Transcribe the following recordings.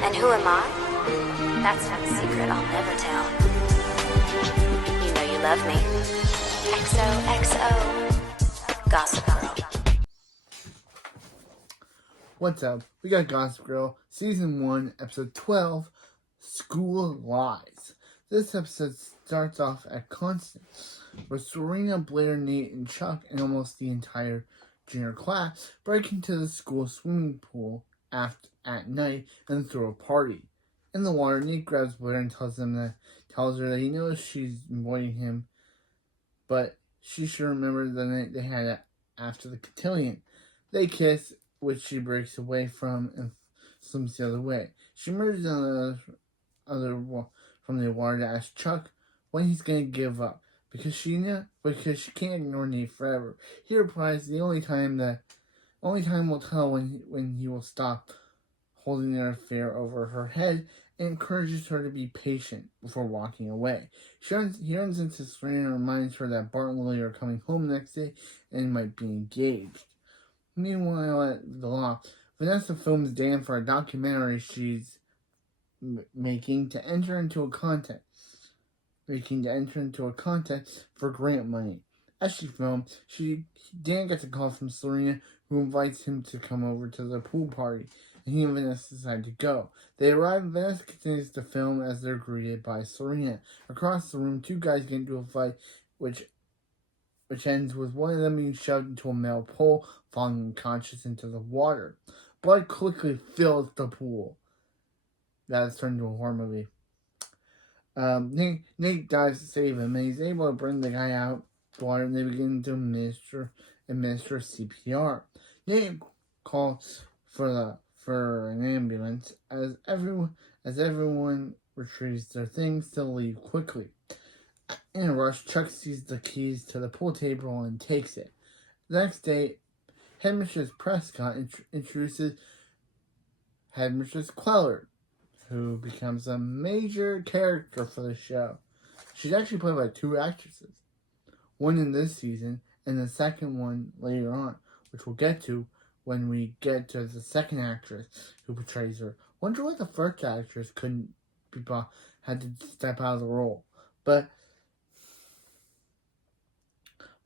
And who am I? That's not a secret I'll never tell. You know you love me. XOXO. Gossip Girl. What's up? We got Gossip Girl, Season 1, Episode 12, School Lies. This episode starts off at Constant, where Serena, Blair, Nate, and Chuck, and almost the entire junior class break into the school swimming pool at night and throw a party. In the water, Nate grabs Blair and tells her that he knows she's avoiding him, but she should remember the night they had after the cotillion. They kiss, which she breaks away from and swims the other way. She emerges on from the water to ask Chuck when he's going to give up, because she can't ignore Nate forever. He replies, the only time will tell when he will stop holding an affair over her head, and encourages her to be patient before walking away. He runs into Serena and reminds her that Bart and Lily are coming home the next day and might be engaged. Meanwhile, at the loft, Vanessa films Dan for a documentary she's making to enter into a contest for grant money. As she films, Dan gets a call from Serena, who invites him to come over to the pool party, and he and Vanessa decide to go. They arrive, and Vanessa continues to film as they're greeted by Serena. Across the room, two guys get into a fight, which ends with one of them being shoved into a metal pole, falling unconscious into the water. Blood quickly fills the pool. That has turned into a horror movie. Nate dives to save him, and he's able to bring the guy out of the water, and they begin to administer CPR. Nate calls for an ambulance as everyone retrieves their things to leave quickly. In a rush, Chuck sees the keys to the pool table and takes it. The next day, Headmistress Prescott introduces Headmistress Queller, who becomes a major character for the show. She's actually played by two actresses, one in this season and the second one later on, which we'll get to when we get to the second actress who portrays her. Wonder why the first actress had to step out of the role. But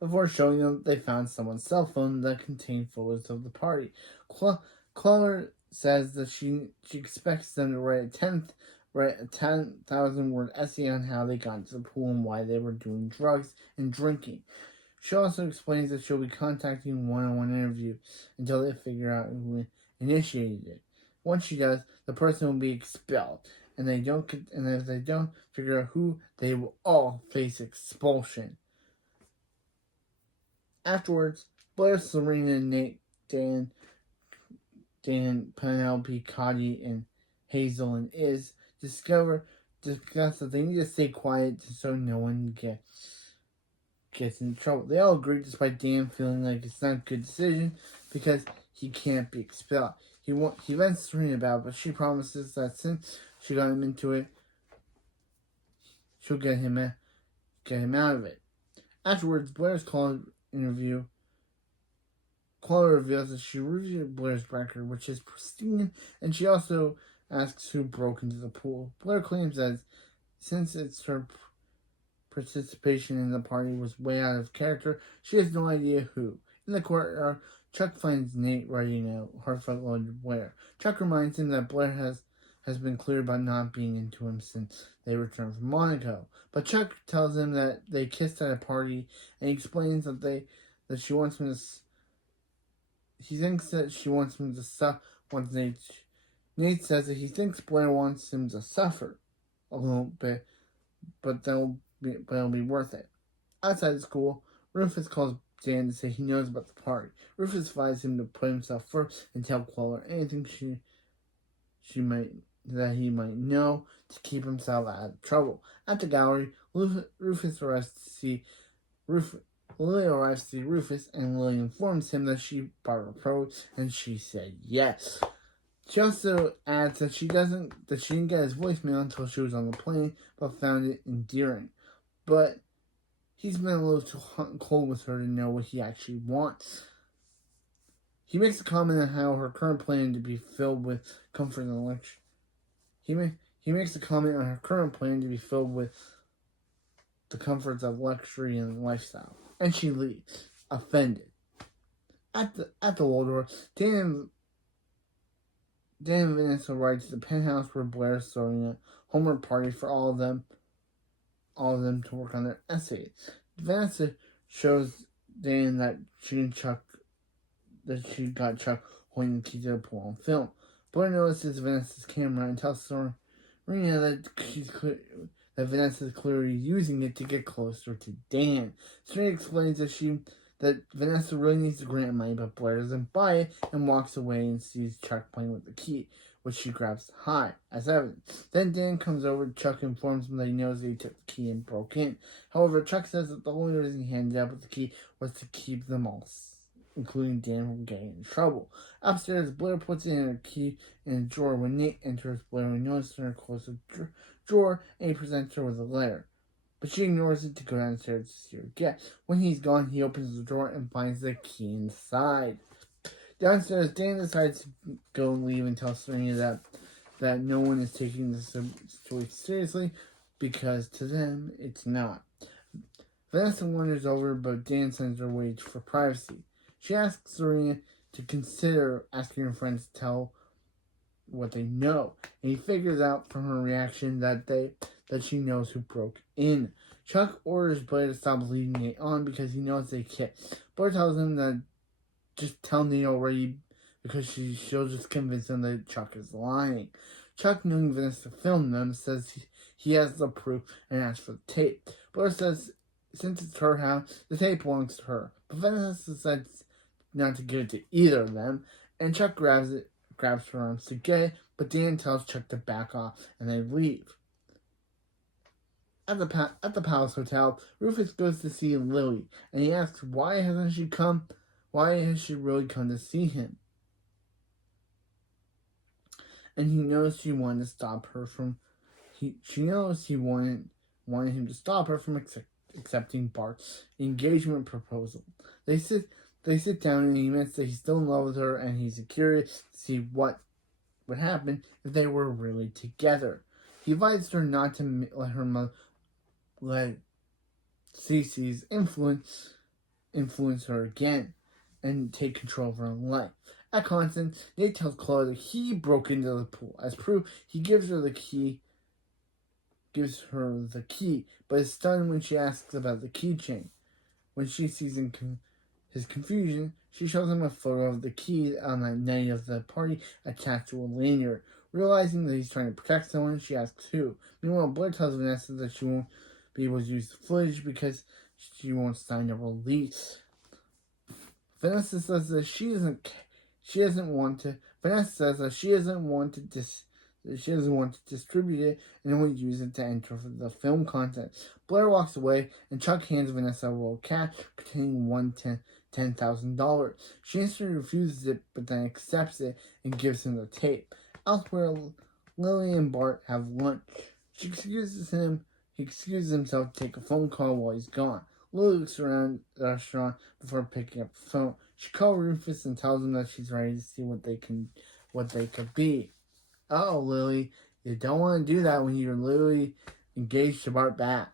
before showing them, they found someone's cell phone that contained photos of the party. Queller says that she expects them to write a 10,000-word essay on how they got into the pool and why they were doing drugs and drinking. She also explains that she'll be contacting one-on-one interviews until they figure out who initiated it. Once she does, the person will be expelled, and if they don't figure out who, they will all face expulsion. Afterwards, Blair, Serena, Nate, Dan, Penelope, Cotty, and Hazel and Iz discuss that they need to stay quiet so no one gets in trouble. They all agree, despite Dan feeling like it's not a good decision because he can't be expelled. He vents Serena about it, but she promises that since she got him into it, she'll get him out of it. Afterwards, Blair's interview. Queller reveals that she reviewed Blair's record, which is pristine, and she also asks who broke into the pool. Blair claims that since her participation in the party was way out of character, she has no idea who. In the courtyard, Chuck finds Nate writing a heartfelt letter to Blair. Chuck reminds him that Blair has been clear about not being into him since they returned from Monaco. But Chuck tells him that they kissed at a party, and he explains that she wants him to. He thinks that she wants him to suffer. Nate says that he thinks Blair wants him to suffer a little bit, but it'll be worth it. Outside the school, Rufus calls Dan to say he knows about the party. Rufus advises him to put himself first and tell Queller anything he might know to keep himself out of trouble. At the gallery, Rufus arrives to see Rufus, and Lily informs him that she bought her rose, and she said yes. She also adds that she didn't get his voicemail until she was on the plane, but found it endearing. But he's been a little too hot and cold with her to know what he actually wants. He makes a comment on how her current plan to be filled with comfort and He makes a comment on her current plan to be filled with the comforts of luxury and lifestyle, and she leaves, offended. At the Waldorf, Dan and Vanessa rides to the penthouse where Blair is throwing a homework party for all of them to work on their essays. Vanessa shows Dan that she got Chuck holding the key to the pool on film. Blair notices Vanessa's camera and tells Serena that Vanessa is clearly using it to get closer to Dan. Serena explains that Vanessa really needs the grant money, but Blair doesn't buy it and walks away and sees Chuck playing with the key, which she grabs to hide as evidence. Then Dan comes over. Chuck informs him that he knows that he took the key and broke in. However, Chuck says that the only reason he handed up with the key was to keep them all, including Dan, from getting in trouble. Upstairs, Blair puts in her key in a drawer. When Nate enters, Blair notices her closer drawer and he presents her with a letter. But she ignores it to go downstairs to see her again. When he's gone, he opens the drawer and finds the key inside. Downstairs, Dan decides to go and leave and tell Serena that no one is taking this situation seriously because to them, it's not. Vanessa wanders over, but Dan sends her away for privacy. She asks Serena to consider asking her friends to tell what they know, and he figures out from her reaction that she knows who broke in. Chuck orders Blair to stop leading Nate on because he knows they can't. Blair tells him that just tell Nate already because she'll just convince him that Chuck is lying. Chuck, knowing Vanessa filmed them, says he has the proof and asks for the tape. Blair says since it's her house, the tape belongs to her. But Vanessa decides not to give it to either of them, and Chuck grabs her arms to get it, but Dan tells Chuck to back off, and they leave. At the Palace Hotel, Rufus goes to see Lily, and he asks why has she really come to see him? And he knows she wanted to stop her from. She knows he wanted him to stop her from accepting Bart's engagement proposal. They sit down, and he admits that he's still in love with her, and he's curious to see what would happen if they were really together. He advises her not to let Cece's influence her again and take control of her own life. At Constance, Nate tells Chloe that he broke into the pool. As proof, he gives her the key, but is stunned when she asks about the keychain. When she sees his confusion, she shows him a photo of the key on that night of the party attached to a lanyard. Realizing that he's trying to protect someone, she asks who. Meanwhile, Blair tells Vanessa that she won't be able to use the footage because she won't sign a release. Vanessa says that she doesn't want to distribute it and only use it to enter for the film content. Blair walks away, and Chuck hands Vanessa a roll of cash containing $10,000. She instantly refuses it, but then accepts it and gives him the tape. Elsewhere, Lily and Bart have lunch. He excuses himself to take a phone call while he's gone. Lily looks around the restaurant before picking up the phone. She calls Rufus and tells him that she's ready to see what they could be. Oh, Lily, you don't want to do that when you're literally engaged to Bart Bass.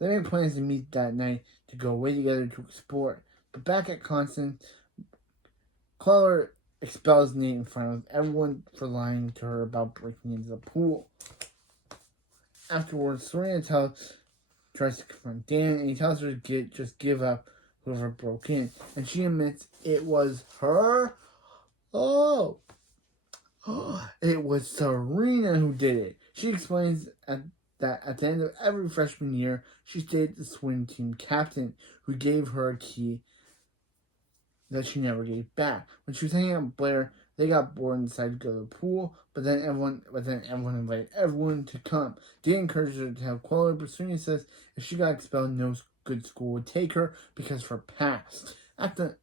They make plans to meet that night to go away together to explore. But back at Constance, Chloe expels Nate in front of everyone for lying to her about breaking into the pool. Afterwards, Serena tries to confront Dan, and he tells her to just give up whoever broke in. And she admits it was her. It was Serena who did it. She explains that at the end of every freshman year, she stayed the swim team captain, who gave her a key that she never gave back. When she was hanging out with Blair, they got bored and decided to go to the pool, but then everyone invited everyone to come. Dan encouraged her to have Chloe, but Serena says if she got expelled, no good school would take her because of her past. At that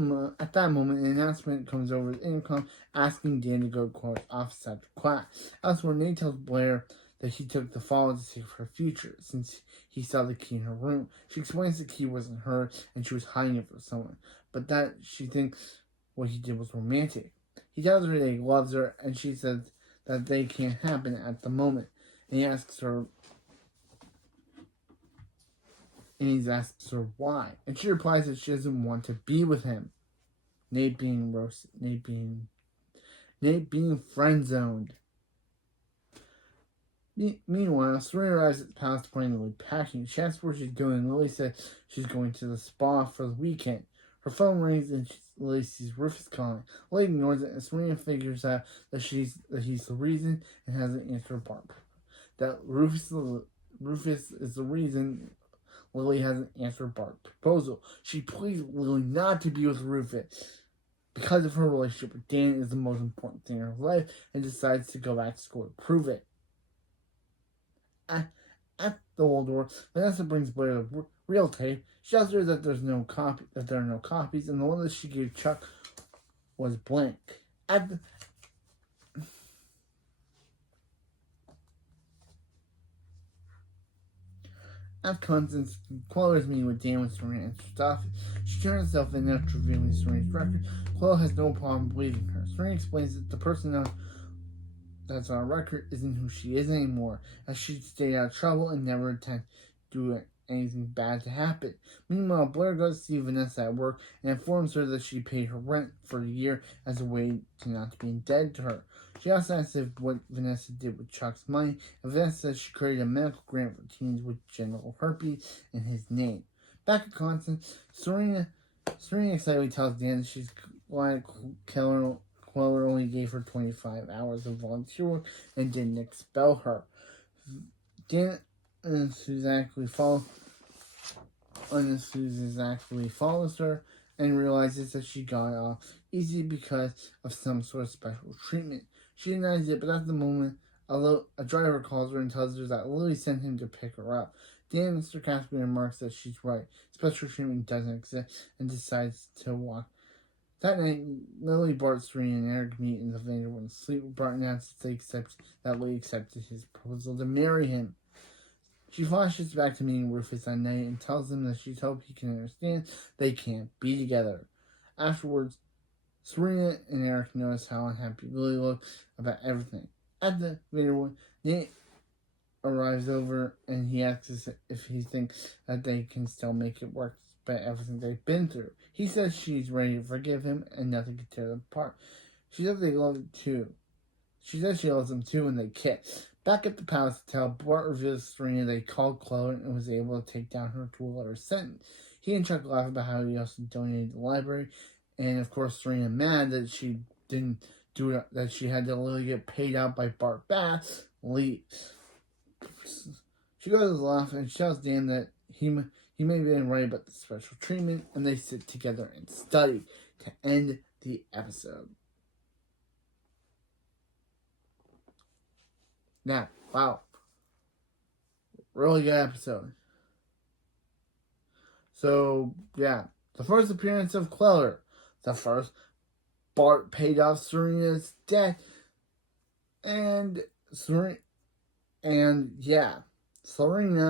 moment, an announcement comes over the intercom asking Dan to go to Chloe's office after class. Elsewhere, Nate tells Blair that he took the fall to save her future since he saw the key in her room. She explains the key wasn't hers and she was hiding it from someone, but that she thinks what he did was romantic. He tells her that he loves her, and she says that they can't happen at the moment. And he asks her why. And she replies that she doesn't want to be with him. Nate being friend zoned. Meanwhile, Serena arrives at the palace to find Lily packing. She asks where she's going. Lily says she's going to the spa for the weekend. Her phone rings and Lily sees Rufus calling. Lily ignores it and Serena figures out that he's the reason and hasn't answered Barb. That Rufus is the reason Lily hasn't answered Barb's proposal. She pleads Lily not to be with Rufus because of her relationship with Dan is the most important thing in her life and decides to go back to school to prove it. At the Waldorf, Vanessa brings Blair the real tape. She tells her that there are no copies, and the one that she gave Chuck was blank. At Constance Queller's meeting with Dan with Serena and stuff, she turns herself in after reviewing Serena's record. Queller has no problem believing her. Serena explains that the person that's on record isn't who she is anymore, as she'd stay out of trouble and never attempt to do anything bad to happen. Meanwhile, Blair goes to see Vanessa at work and informs her that she paid her rent for a year as a way to not be indebted to her. She also asks if what Vanessa did with Chuck's money, and Vanessa says she created a medical grant for teens with genital herpes in his name. Back at Constance, Serena excitedly tells Dan that she's glad Queller only gave her 25 hours of volunteer work and didn't expel her. Dan unenthusiastically follows her and realizes that she got off easy because of some sort of special treatment. She denies it, but at the moment, a driver calls her and tells her that Lily sent him to pick her up. Dan sarcastically remarks that she's right. Special treatment doesn't exist and decides to walk. That night, Lily, Bart, Serena, and Eric meet in the Vanderbilt sleep. Bart announces that Lily accepted his proposal to marry him. She flashes back to meeting Rufus that night and tells him that she's hoped he can understand they can't be together. Afterwards, Serena and Eric notice how unhappy Lily looks about everything. At the Vanderbilt, Nate arrives over and he asks if he thinks that they can still make it work despite everything they've been through. He says she's ready to forgive him and nothing can tear them apart. She says they love him too. She says she loves him too and they kiss. Back at the Palace Hotel, Bart reveals to Serena they called Chloe and was able to take down her 2-letter sentence. He and Chuck laugh about how he also donated to the library, and of course Serena mad that she didn't do it, that she had to literally get paid out by Bart Bass, leaves. She goes to laugh and she tells Dan that he may have been right about the special treatment, and they sit together and study to end the episode. Now, wow. Really good episode. So, yeah. The first appearance of Queller. The first. Bart paid off Serena's debt. And Serena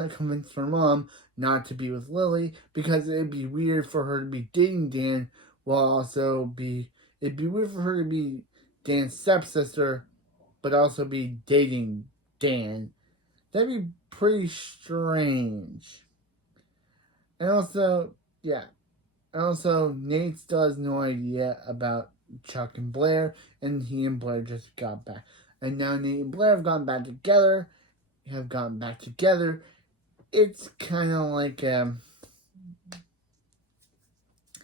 convinced her mom not to be with Lily because it'd be weird for her to be dating Dan it'd be weird for her to be Dan's stepsister but also be dating Dan. That'd be pretty strange. And also, Nate still has no idea about Chuck and Blair, and he and Blair just got back. And now Nate and Blair have gotten back together. It's kind of like a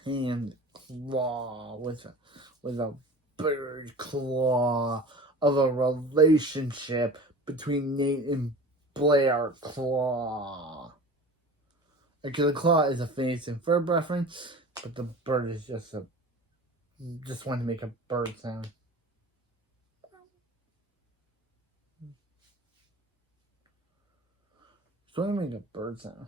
hand claw with a bird claw of a relationship between Nate and Blair claw. Because the claw is a Phineas and Ferb reference, but the bird is just want to make a bird sound. Just want to make a bird sound.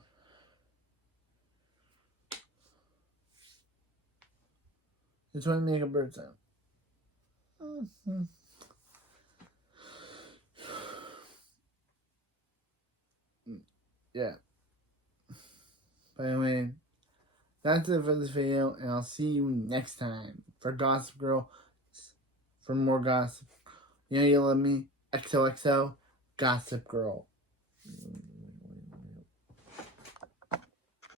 Just want to make a bird sound. Mm-hmm. Yeah. But anyway, that's it for this video, and I'll see you next time for Gossip Girl. For more gossip. You know you love me. XOXO, Gossip Girl.